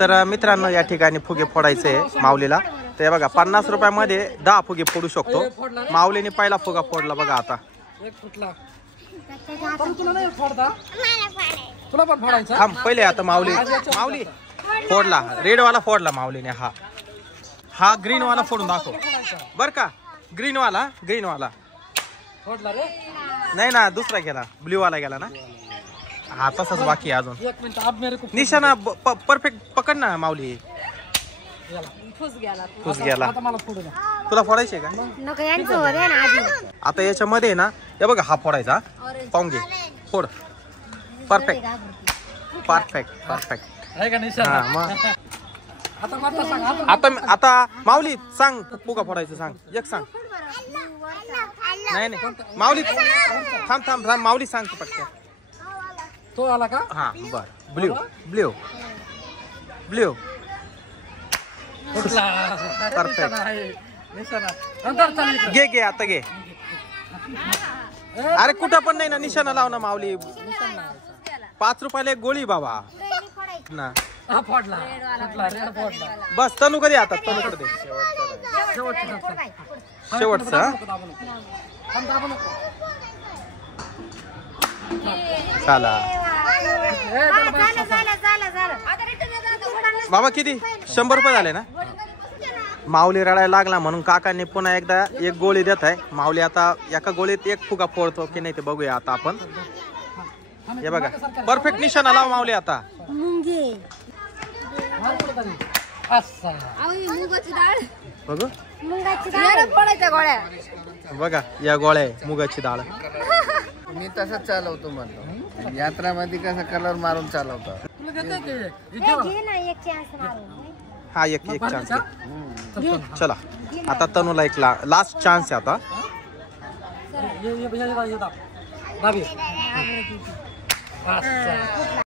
तर मित्रांनो या ठिकाणी फुगे फोडायचे माऊलीला. ते बघा 50 रुपयामध्ये 10 फुगे फोडू शकतो. माऊलीने पहिला फुगा फोडला बघा. आता पहिले आता माऊली फोडला, रेड वाला फोडला माऊलीने. हा ग्रीन वाला फोडून दाखव बर का. ग्रीन वाला फोडला रे. नाही ना, दुसरा गेला, ब्ल्यू वाला गेला ना. हा तसाच बाकी आहे अजून. एक मिनिट, अब मेरे को निशाणा परफेक्ट पकड ना माऊली. फुस गेला. आता मला फोडू द्या. तुला फोडायचे का? नको यांचं हो दे ना आधी. आता याच्यामध्ये ना हे बघा, हा फोडायचा. पाहून घे, फोड. परफेक्ट आहे का निशाणा? हा मग आता मारता सांग. आता माऊली सांग, फुगा फोडायचं सांग. एक सांग. नाही माऊली थांब माऊली सांग पटकन. तो आला का? हा बर. ब्ल्यू फुटला. परफेक्ट. निशाणा नंतर चाल इकडे. घे आता घे. अरे कुठं पण नाही ना निशाणा लाव ना माऊली. 5 रुपयाला एक गोळी बाबा ना. हा फोडला. रेड फोडला. बस तनू कधी आता तनूकडे दे. शेवटचा चला बाबा. किती 100 रुपये झाले ना. माऊली रडायला लागला म्हणून काकांनी पुन्हा एकदा एक गोळी देत आहे. माऊली आता एका गोळीत एक फुगा फोडतो की नाही ते बघूया आता आपण. हे बघा परफेक्ट निशाणा लाव माऊली. आता बघू बघा या गोळ्या मुगाची डाळ. मी तसंच चालवतो म्हणतो. यात्रामध्ये कसं कलर मारून चालवतो. हा एक चान्स. चला आता तनूला एक लास्ट चान्स आहे आता. ये